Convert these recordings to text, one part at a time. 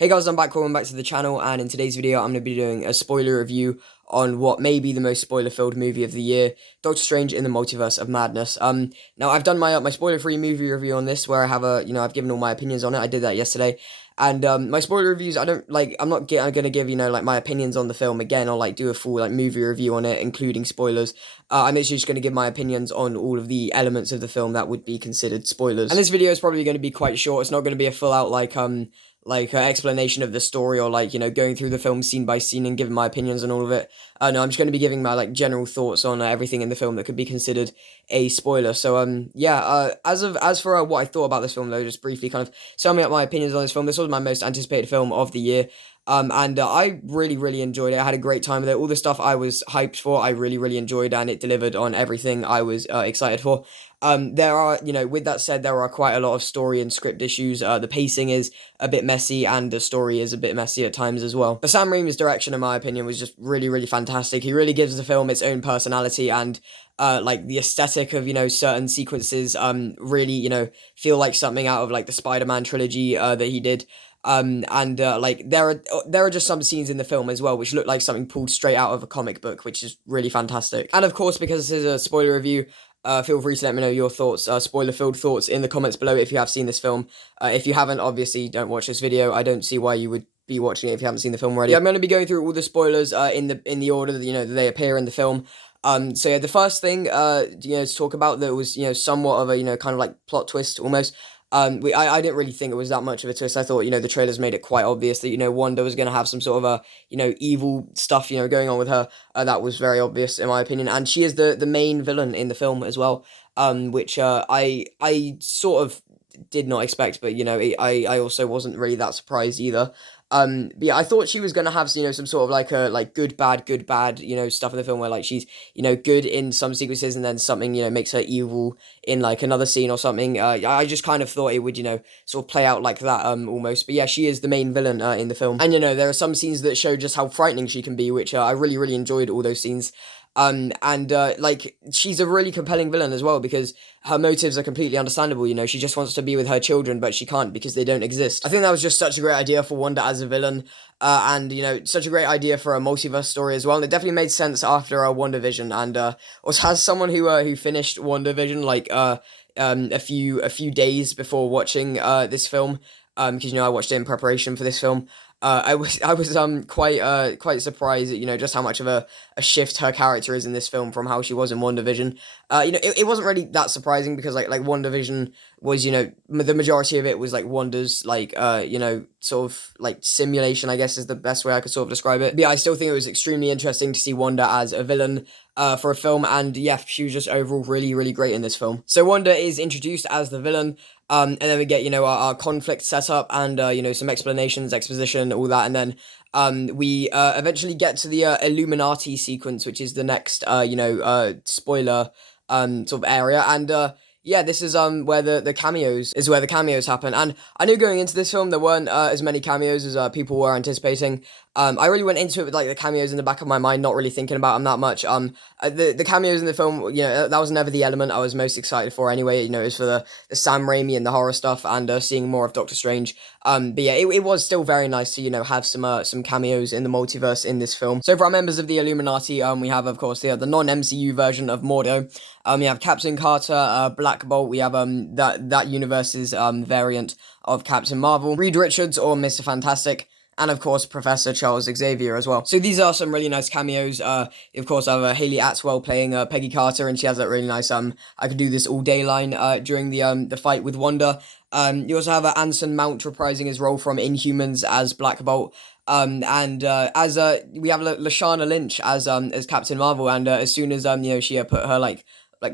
Hey guys, I'm back, welcome back to the channel, and in today's video I'm going to be doing a spoiler review on what may be the most spoiler-filled movie of the year, Doctor Strange in the Multiverse of Madness. Now I've done my spoiler-free movie review on this, where I have I've given all my opinions on it. I did that yesterday, and my spoiler reviews, I'm not going to give, like, my opinions on the film again, or, like, do a full, like, movie review on it, including spoilers. I'm literally just going to give my opinions on all of the elements of the film that would be considered spoilers. And this video is probably going to be quite short. It's not going to be a full-out, explanation of the story, or going through the film scene by scene and giving my opinions on all of it. No, I'm just going to be giving my general thoughts on everything in the film that could be considered a spoiler. So as for what I thought about this film, though, just briefly kind of summing up my opinions on this film. This was my most anticipated film of the year. I really enjoyed it. I had a great time with it. All the stuff I was hyped for, I really enjoyed, and it delivered on everything I was excited for. There are, with that said, there are quite a lot of story and script issues. The pacing is a bit messy, and the story is a bit messy at times as well. But Sam Raimi's direction, in my opinion, was just really fantastic. He really gives the film its own personality, and the aesthetic of, certain sequences, really, feel like something out of, the Spider-Man trilogy, that he did. There are just some scenes in the film as well which look like something pulled straight out of a comic book, which is really fantastic. And of course, because this is a spoiler review, feel free to let me know your thoughts, spoiler-filled thoughts, in the comments below if you have seen this film. If you haven't, obviously don't watch this video. I don't see why you would be watching it if you haven't seen the film already. I'm going to be going through all the spoilers in the order that that they appear in the film. So yeah, the first thing to talk about that was somewhat of a kind of like plot twist almost. I didn't really think it was that much of a twist. I thought, the trailers made it quite obvious that, Wanda was going to have some sort of a, evil stuff, going on with her. That was very obvious, in my opinion. And she is the main villain in the film as well, which I sort of did not expect, but, I also wasn't really that surprised either. But yeah, I thought she was gonna have, some sort of good bad, stuff in the film where she's, good in some sequences, and then something, makes her evil in another scene or something. I just kind of thought it would, sort of play out like that, almost. But yeah, she is the main villain, in the film. And, there are some scenes that show just how frightening she can be, which, I really enjoyed all those scenes. She's a really compelling villain as well, because her motives are completely understandable. She just wants to be with her children, but she can't because they don't exist. I think that was just such a great idea for Wanda as a villain, and such a great idea for a multiverse story as well. And it definitely made sense after WandaVision, and also as someone who finished WandaVision a few days before watching this film, because I watched it in preparation for this film. I was quite surprised at just how much of a shift her character is in this film from how she was in WandaVision. It wasn't really that surprising, because like WandaVision was, the majority of it was Wanda's sort of simulation, I guess is the best way I could sort of describe it. But yeah, I still think it was extremely interesting to see Wanda as a villain for a film, and yeah, she was just overall really great in this film. So Wanda is introduced as the villain, and then we get our conflict set up, and some explanations, exposition, all that, and then we eventually get to the Illuminati sequence, which is the next spoiler sort of area. And yeah, this is where the cameos happen. And I knew going into this film there weren't as many cameos as people were anticipating. I really went into it with the cameos in the back of my mind, not really thinking about them that much. The cameos in the film, that was never the element I was most excited for anyway. It was for the Sam Raimi and the horror stuff, and seeing more of Doctor Strange. But yeah, it was still very nice to have some cameos in the multiverse in this film. So for our members of the Illuminati, we have, of course, the non-MCU version of Mordo. We have Captain Carter, Black Bolt. We have that universe's variant of Captain Marvel, Reed Richards or Mr. Fantastic, and of course Professor Charles Xavier as well. So these are some really nice cameos. Of course, I have Haley Atwell playing Peggy Carter, and she has that really nice I could do this all day line during the fight with Wanda. You also have Anson Mount reprising his role from Inhumans as Black Bolt. As we have Lashana Lynch as Captain Marvel, and as soon as she put her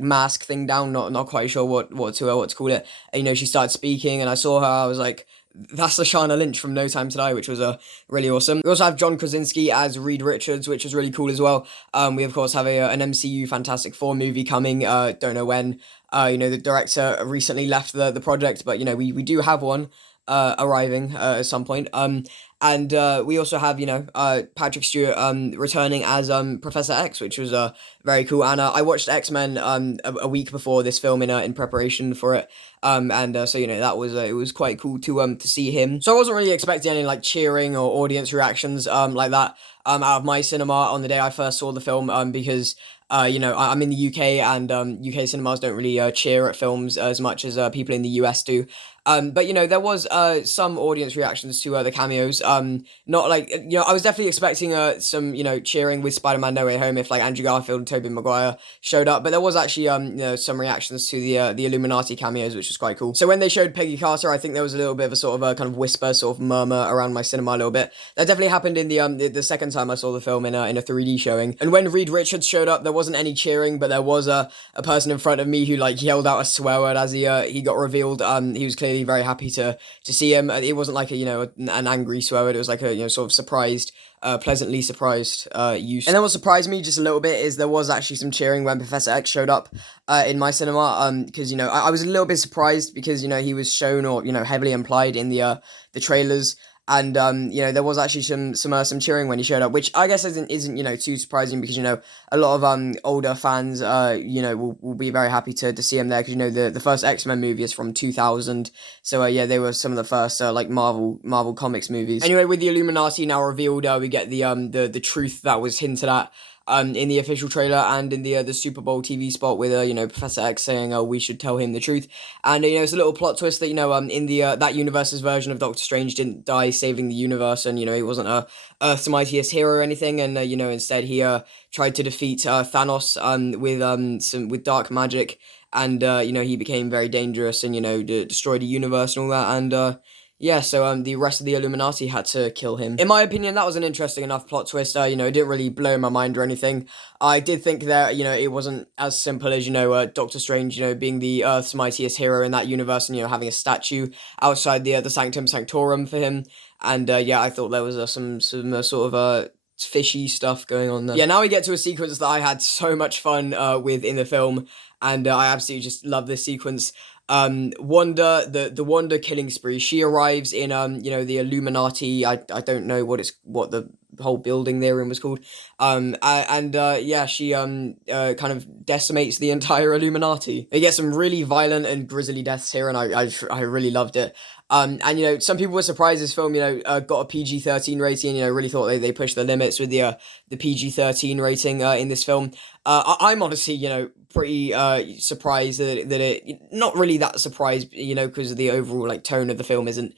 mask thing down, not quite sure what to call it, and, she started speaking, and I saw her, I was like, that's Lashana Lynch from No Time to Die, which was really awesome. We also have John Krasinski as Reed Richards, which is really cool as well. We of course have an MCU Fantastic Four movie coming. Don't know when. The director recently left the project, but we do have one. arriving at some point. And we also have, Patrick Stewart returning as Professor X, which was very cool. And I watched X-Men a week before this film in preparation for it. And so that was it was quite cool to see him. So I wasn't really expecting any like cheering or audience reactions like that out of my cinema on the day I first saw the film, because I'm in the UK, and UK cinemas don't really cheer at films as much as people in the US do. But there was some audience reactions to the cameos. Not like I was definitely expecting some cheering with Spider-Man No Way Home if like Andrew Garfield and Tobey Maguire showed up. But there was actually some reactions to the Illuminati cameos, which was quite cool. So when they showed Peggy Carter, I think there was a little bit of a sort of a kind of whisper, sort of murmur around my cinema a little bit. That definitely happened in the second time I saw the film in a 3D showing. And when Reed Richards showed up, there wasn't any cheering, but there was a person in front of me who like yelled out a swear word as he got revealed. He was clearly very happy to see him. It wasn't like an angry swear word. It was like a sort of surprised, pleasantly surprised use. And then what surprised me just a little bit is there was actually some cheering when Professor X showed up in my cinema. Because I was a little bit surprised because he was shown or heavily implied in the trailers. And there was actually some cheering when he showed up, which I guess isn't too surprising, because a lot of older fans will be very happy to see him there, because the first X-Men movie is from 2000, so they were some of the first like Marvel Comics movies. Anyway, with the Illuminati now revealed, we get the truth that was hinted at in the official trailer and in the Super Bowl TV spot with Professor X saying, "Oh, we should tell him the truth." And it's a little plot twist that in the that universe's version of Doctor Strange didn't die saving the universe, and he wasn't Earth's mightiest hero or anything, and instead he tried to defeat Thanos with dark magic, and he became very dangerous and destroyed the universe and all that, and yeah, so the rest of the Illuminati had to kill him. In my opinion, that was an interesting enough plot twist. It didn't really blow my mind or anything. I did think that it wasn't as simple as Doctor Strange being the Earth's mightiest hero in that universe, and having a statue outside the Sanctum Sanctorum for him. And yeah, I thought there was some sort of fishy stuff going on there. Yeah, now we get to a sequence that I had so much fun with in the film, and I absolutely just love this sequence. Wanda, the Wanda killing spree. She arrives in the Illuminati. I don't know what the whole building they're in was called. Yeah, she kind of decimates the entire Illuminati. They get some really violent and grisly deaths here, and I really loved it. And some people were surprised this film got a PG-13 rating. Really thought they pushed the limits with the PG-13 rating in this film. I'm honestly pretty surprised that it, not really that surprised, because the overall like tone of the film isn't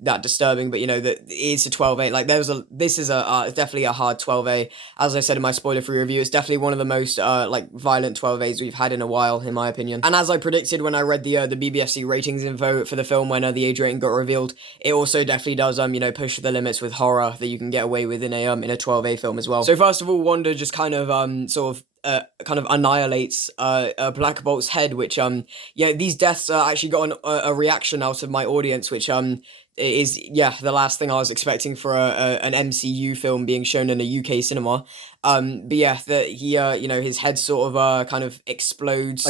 that disturbing, but that it's a 12A. Like this is definitely a hard 12A. As I said in my spoiler-free review, it's definitely one of the most like violent 12As we've had in a while, in my opinion. And as I predicted when I read the BBFC ratings info for the film when the age rating got revealed, it also definitely does push the limits with horror that you can get away with in a 12A film as well. So first of all, Wanda just kind of kind of annihilates Black Bolt's head, which these deaths actually got a reaction out of my audience, which is the last thing I was expecting for an MCU film being shown in a UK cinema. But yeah, that he his head sort of kind of explodes,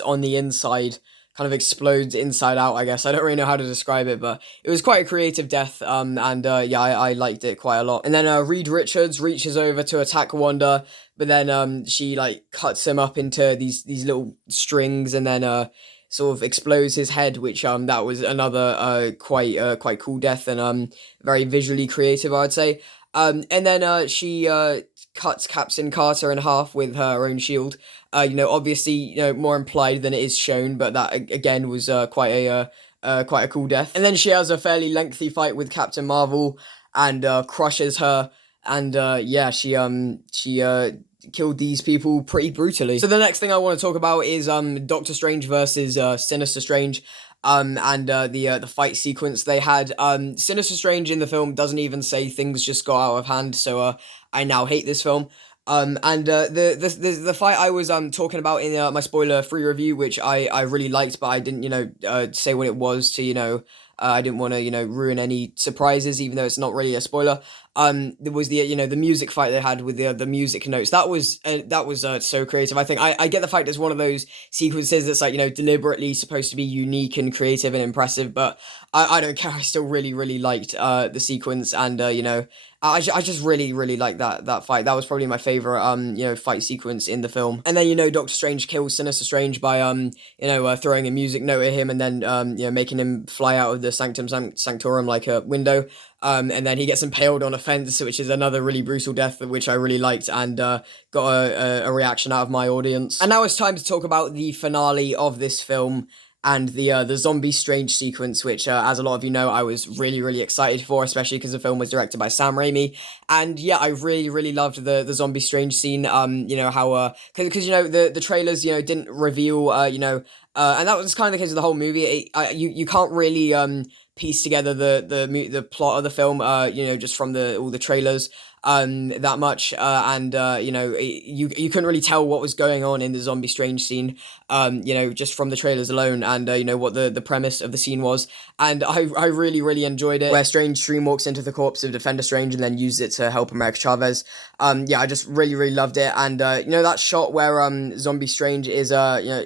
on the inside. Kind of explodes inside out, I guess. I don't really know how to describe it, but it was quite a creative death, and I liked it quite a lot. And then Reed Richards reaches over to attack Wanda, but then she like cuts him up into these little strings, and then sort of explodes his head, which that was another quite cool death, and very visually creative, I would say. And then she cuts Captain Carter in half with her own shield. Obviously, more implied than it is shown, but that again was quite a cool death. And then she has a fairly lengthy fight with Captain Marvel and crushes her. And she killed these people pretty brutally. So the next thing I want to talk about is Doctor Strange versus Sinister Strange. And the fight sequence they had. Sinister Strange in the film doesn't even say things just got out of hand, so I now hate this film. And the fight I was talking about in my spoiler-free review, which I really liked, but I didn't say what it was to I didn't want to ruin any surprises, even though it's not really a spoiler. there was the the music fight they had with the music notes. That was so creative. I think I get the fact it's one of those sequences that's like deliberately supposed to be unique and creative and impressive, but I don't care. I still really liked the sequence, and I just really like that fight. That was probably my favorite fight sequence in the film. And then Doctor Strange kills Sinister Strange by throwing a music note at him, and then making him fly out of the Sanctorum like a window. And then he gets impaled on a fence, which is another really brutal death, which I really liked, and got a reaction out of my audience. And now it's time to talk about the finale of this film, and the zombie strange sequence, which as a lot of you know, I was really excited for, especially because the film was directed by Sam Raimi. And yeah, I really loved the zombie strange scene. How because the trailers didn't reveal and that was kind of the case of the whole movie. You can't really piece together the plot of the film just from all the trailers that much, and you couldn't really tell what was going on in the zombie strange scene just from the trailers alone, and what the premise of the scene was. And I really enjoyed it, where Strange Dream walks into the corpse of Defender Strange and then uses it to help America Chavez. I just really loved it. And that shot where Zombie Strange is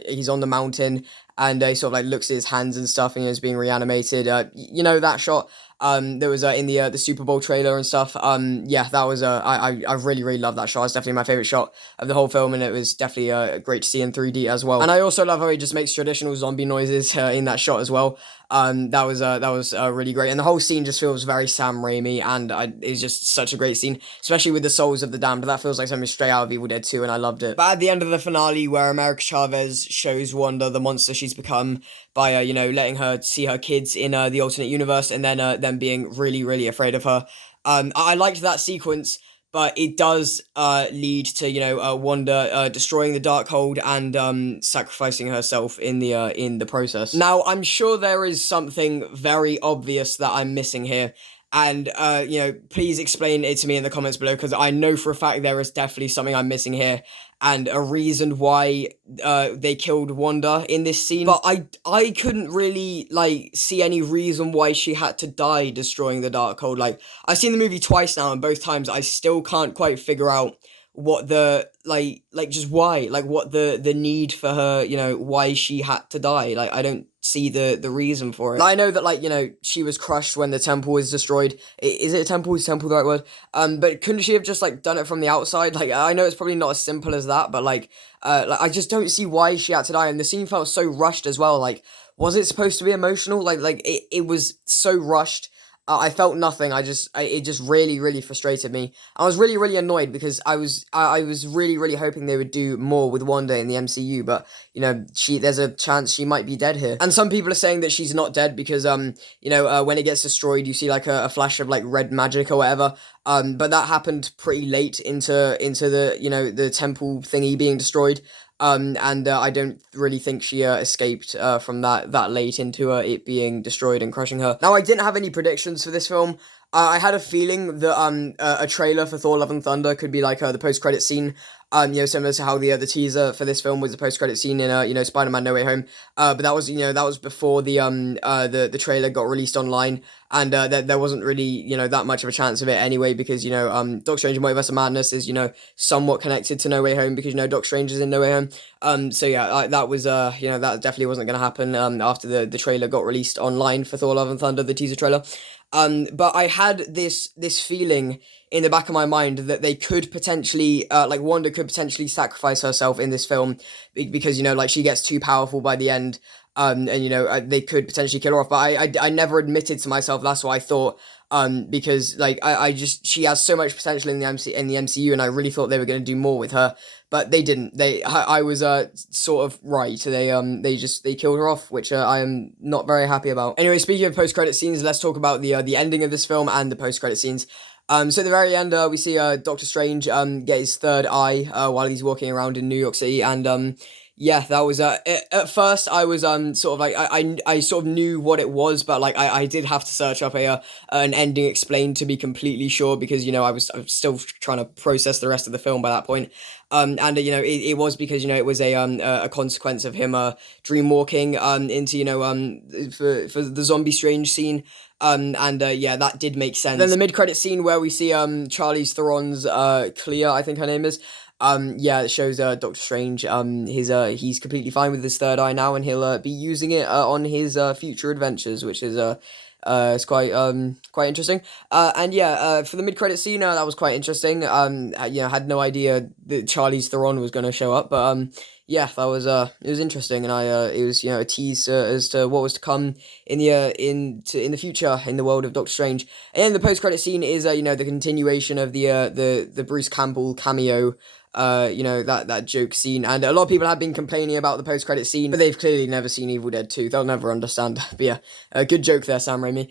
he's on the mountain, and he sort of like looks at his hands and stuff, and he's being reanimated. That shot there was in the Super Bowl trailer and stuff. That was I really love that shot. It's definitely my favorite shot of the whole film, and it was definitely great to see in 3D as well. And I also love how he just makes traditional zombie noises in that shot as well. That was really great, and the whole scene just feels very Sam Raimi, and it's just such a great scene, especially with the Souls of the Damned. That feels like something straight out of Evil Dead 2, and I loved it. But at the end of the finale, where America Chavez shows Wanda the monster she's become by letting her see her kids in the alternate universe, and then them being really afraid of her. I liked that sequence, but it does lead to Wanda destroying the Darkhold and sacrificing herself in the process. Now, I'm sure there is something very obvious that I'm missing here, and please explain it to me in the comments below, because I know for a fact there is definitely something I'm missing here, and a reason why they killed Wanda in this scene. But I couldn't really see any reason why she had to die destroying the Darkhold. Like, I've seen the movie twice now, and both times I still can't quite figure out what the just why, what the need for her, why she had to die. I don't see the reason for it. I know that she was crushed when the temple was destroyed. Is it a temple? Is temple the right word? But couldn't she have just done it from the outside? I know it's probably not as simple as that, but I just don't see why she had to die. And the scene felt so rushed as well. Was it supposed to be emotional? It was so rushed. I felt nothing. It just really frustrated me. I was really annoyed, because I was really hoping they would do more with Wanda in the MCU, but there's a chance she might be dead here. And some people are saying that she's not dead because when it gets destroyed, you see a flash of red magic or whatever. But that happened pretty late into the the temple thingy being destroyed. And I don't really think she escaped from that late into it being destroyed and crushing her. Now, I didn't have any predictions for this film. I had a feeling that a trailer for Thor: Love and Thunder could be the post-credit scene. Similar to how the teaser for this film was the post-credit scene in Spider-Man: No Way Home. But that was before the trailer got released online, and there wasn't really that much of a chance of it anyway, because Doctor Strange and Multiverse of Madness is somewhat connected to No Way Home, because Doctor Strange is in No Way Home. So yeah, that was that definitely wasn't going to happen after the trailer got released online for Thor: Love and Thunder, the teaser trailer. But I had this feeling in the back of my mind that they could potentially, Wanda could potentially sacrifice herself in this film, because she gets too powerful by the end, and they could potentially kill her off. But I never admitted to myself that's what I thought, because she has so much potential in the MCU, and I really thought they were going to do more with her, but they didn't. I was sort of right. They killed her off, which I am not very happy about. Anyway, speaking of post-credit scenes, let's talk about the ending of this film and the post-credit scenes. So at the very end, we see Doctor Strange get his third eye while he's walking around in New York City, and Yeah, that was at first I was sort of like I sort of knew what it was, but like I did have to search up an ending explained to be completely sure, because I was still trying to process the rest of the film by that point. And it was because it was a consequence of him dream walking into for the zombie strange scene. And yeah, that did make sense. Then the mid credit scene where we see Charlize Theron's Clea, I think her name is. Yeah, it shows Doctor Strange. He's completely fine with his third eye now, and he'll be using it on his future adventures, which is it's quite interesting. And yeah, for the mid credit scene, that was quite interesting. I had no idea that Charlize Theron was going to show up, but yeah, that was it was interesting, and it was a tease as to what was to come in the future in the world of Doctor Strange. And then the post credit scene is the continuation of the Bruce Campbell cameo. That joke scene, and a lot of people have been complaining about the post credit scene, but they've clearly never seen Evil Dead 2. They'll never understand. But yeah, a good joke there, Sam Raimi.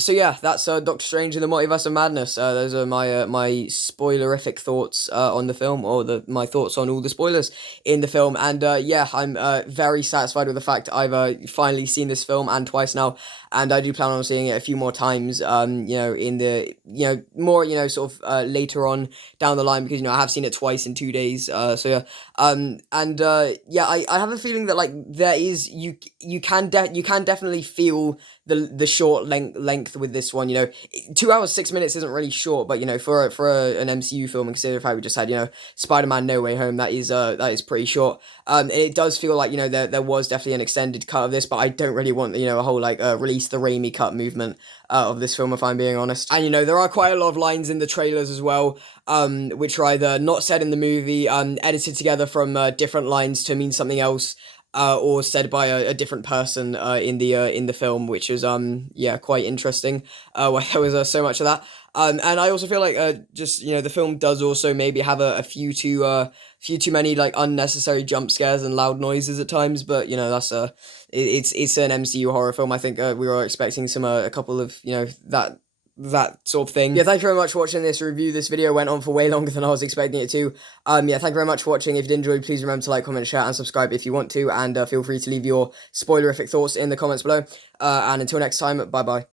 So yeah, that's Doctor Strange in the Multiverse of Madness. Those are my spoilerific thoughts on the film, or my thoughts on all the spoilers in the film. And yeah, I'm very satisfied with the fact I've finally seen this film, and twice now, and I do plan on seeing it a few more times. In the more sort of later on down the line, because I have seen it twice in 2 days. So yeah, and yeah, I have a feeling that like there is you can definitely feel the short length with this one. 2 hours 6 minutes isn't really short, but for an MCU film, and consider if I just had Spider-Man No Way Home, that is pretty short. It does feel like there was definitely an extended cut of this, but I don't really want a whole like release the Raimi cut movement of this film, if I'm being honest. And there are quite a lot of lines in the trailers as well, which are either not said in the movie, edited together from different lines to mean something else, or said by a different person in the film, which is yeah, quite interesting. Why there was so much of that. And I also feel like just the film does also maybe have a few too many like unnecessary jump scares and loud noises at times, but that's it's an MCU horror film. I think we were expecting a couple of that sort of thing. Yeah, thank you very much for watching this review. This video went on for way longer than I was expecting it to. Yeah, thank you very much for watching. If you did enjoy, please remember to like, comment, share, and subscribe if you want to, and feel free to leave your spoilerific thoughts in the comments below. And until next time, bye bye.